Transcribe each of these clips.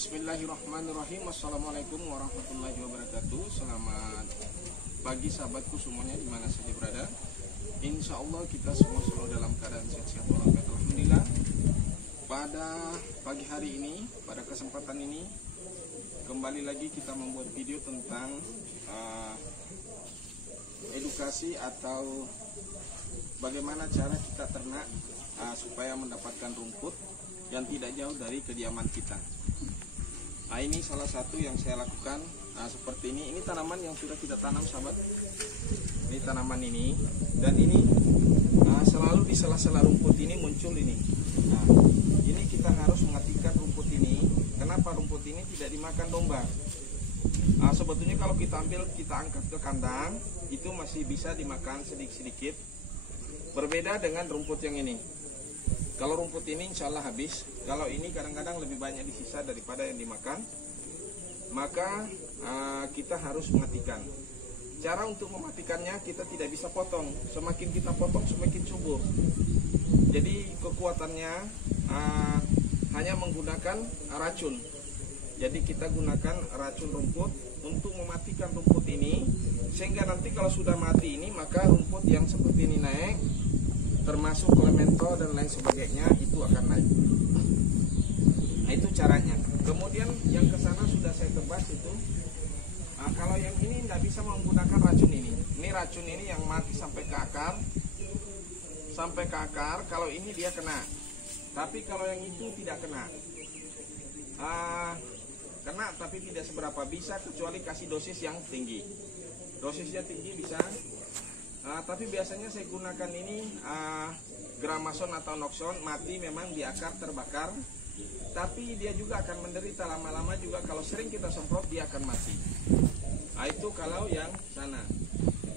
Bismillahirrahmanirrahim. Assalamualaikum warahmatullahi wabarakatuh. Selamat pagi sahabatku semuanya dimana saja berada. Insya Allah kita semua selalu dalam keadaan sehat walafiat. Alhamdulillah. Pada pagi hari ini, pada kesempatan ini, kembali lagi kita membuat video tentang edukasi atau bagaimana cara kita ternak supaya mendapatkan rumput yang tidak jauh dari kediaman kita. Nah, ini salah satu yang saya lakukan seperti ini. Ini tanaman yang sudah kita tanam, sahabat. Ini tanaman ini, dan ini selalu di sela-sela rumput ini muncul ini. Nah, ini kita harus mematikan rumput ini. Kenapa rumput ini tidak dimakan domba? Sebetulnya kalau kita ambil, kita angkat ke kandang, itu masih bisa dimakan sedikit-sedikit. Berbeda dengan rumput yang ini. Kalau rumput ini insya Allah habis. Kalau ini kadang-kadang lebih banyak disisa daripada yang dimakan. Maka kita harus mematikan. Cara untuk mematikannya, kita tidak bisa potong. Semakin kita potong semakin subur. Jadi kekuatannya hanya menggunakan racun. Jadi kita gunakan racun rumput untuk mematikan rumput ini. Sehingga nanti kalau sudah mati ini, maka rumput yang seperti ini naik, termasuk Clemento dan lain sebagainya, itu akan naik. Nah, itu caranya. Kemudian yang ke sana sudah saya tebas itu. Kalau yang ini tidak bisa menggunakan racun ini. Ini racun ini yang mati sampai ke akar. Sampai ke akar, kalau ini dia kena. Tapi kalau yang itu tidak kena. Kena tapi tidak seberapa bisa, kecuali kasih dosis yang tinggi. Dosisnya tinggi bisa. Tapi biasanya saya gunakan ini gramason atau noxon, mati memang di akar terbakar. Tapi dia juga akan menderita lama-lama juga, kalau sering kita semprot dia akan mati. Nah, itu kalau yang sana.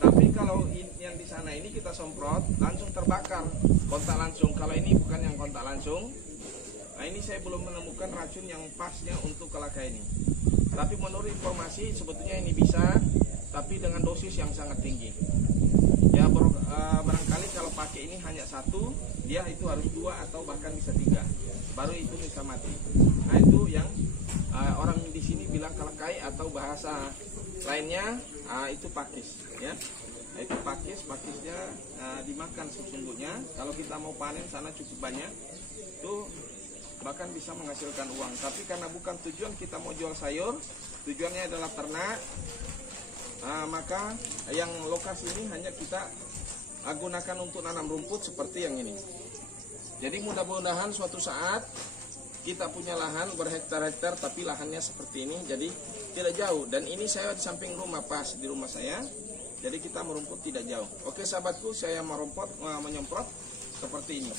Tapi kalau yang di sana ini kita semprot langsung terbakar, kontak langsung. Kalau ini bukan yang kontak langsung. Nah, ini saya belum menemukan racun yang pasnya untuk kelaka ini. Tapi menurut informasi sebetulnya ini bisa, tapi dengan dosis yang sangat tinggi. Ya barangkali kalau pakai ini hanya satu, dia itu harus 2 atau bahkan bisa 3, baru itu bisa mati. Nah, itu yang orang di sini bilang kalakai, atau bahasa lainnya itu pakis, ya. Nah, itu pakisnya dimakan sesungguhnya. Kalau kita mau panen sana cukup banyak, itu bahkan bisa menghasilkan uang. Tapi karena bukan tujuan kita mau jual sayur, tujuannya adalah ternak. Maka yang lokasi ini hanya kita gunakan untuk nanam rumput seperti yang ini. Jadi mudah-mudahan suatu saat kita punya lahan berhektar-hektar, tapi lahannya seperti ini, jadi tidak jauh. Dan ini saya di samping rumah, pas di rumah saya, jadi kita merumput tidak jauh. Oke sahabatku, saya menyemprot seperti ini.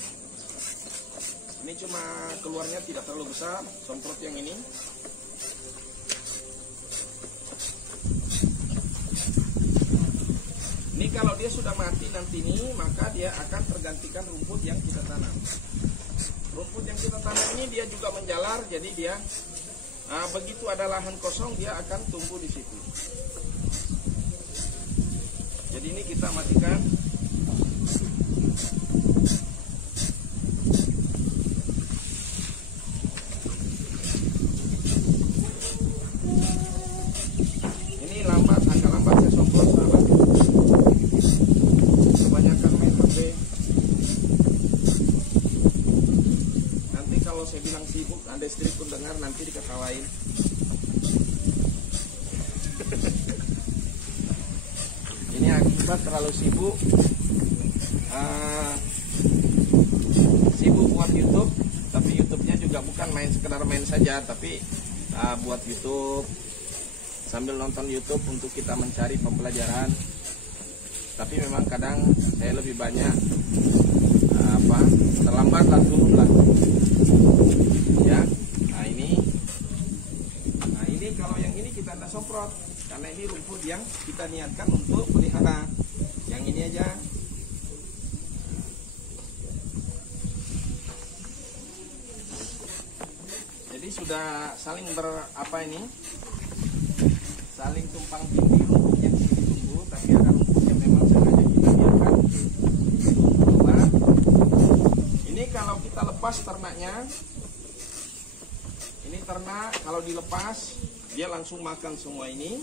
Ini cuma keluarnya tidak terlalu besar, semprot yang ini. Ini kalau dia sudah mati nanti ini, maka dia akan tergantikan rumput yang kita tanam. Rumput yang kita tanam ini dia juga menjalar, jadi dia begitu ada lahan kosong dia akan tumbuh di situ. Jadi ini kita matikan. Ini agak lambat saya semprot, sahabat. Kebanyakan main HP. Nanti kalau saya bilang sibuk, ada istri pun dengar, nanti diketawain. Ini akibat terlalu sibuk. Sibuk buat YouTube, tapi YouTube-nya juga bukan sekedar main saja, tapi buat YouTube. Sambil nonton YouTube untuk kita mencari pembelajaran. Tapi memang kadang saya lebih banyak terlambat lah, turun lah, ya. Nah ini kalau yang ini kita tidak semprot, karena ini rumput yang kita niatkan untuk pelihara. Yang ini aja. Jadi sudah saling saling tumpang tindih rumputnya di sini tumbuh, tapi ada rumput yang memang sengaja kita biarkan tumbuh. Ini kalau kita lepas ternaknya, ini Ini ternak kalau dilepas dia langsung makan semua ini.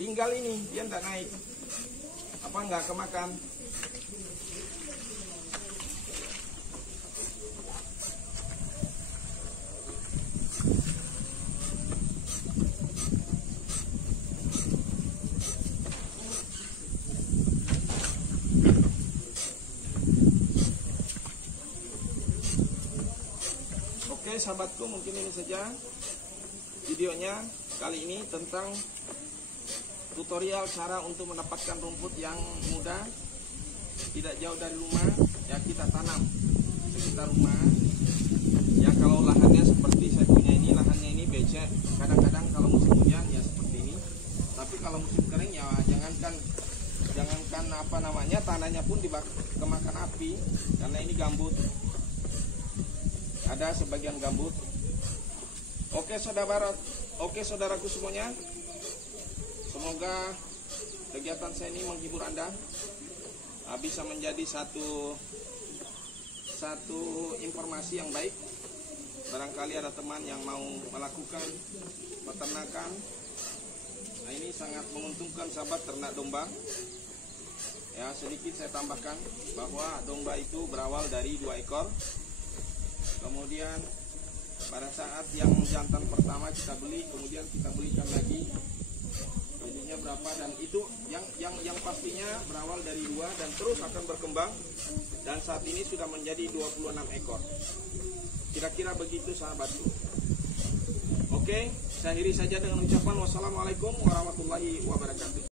Tinggal ini dia tidak naik, apa nggak kemakan. Oke sahabatku, mungkin ini saja videonya kali ini tentang tutorial cara untuk mendapatkan rumput yang mudah, tidak jauh dari rumah. Ya kita tanam sekitar rumah. Ya kalau lahannya seperti saya punya ini, lahannya ini becek. Kadang-kadang kalau musim hujan ya seperti ini. Tapi kalau musim kering ya jangankan apa namanya, tanahnya pun kemakan api karena ini gambut. Ada sebagian gambut. Oke saudaraku semuanya, semoga kegiatan saya ini menghibur Anda, bisa menjadi satu informasi yang baik. Barangkali ada teman yang mau melakukan peternakan. Nah ini sangat menguntungkan sahabat ternak domba. Ya sedikit saya tambahkan bahwa domba itu berawal dari 2 ekor. Kemudian pada saat yang jantan pertama kita beli, kemudian kita belikan lagi, jadinya berapa, dan itu yang pastinya berawal dari 2 dan terus akan berkembang, dan saat ini sudah menjadi 26 ekor. Kira-kira begitu sahabatku. Oke, saya akhiri saja dengan ucapan wassalamualaikum warahmatullahi wabarakatuh.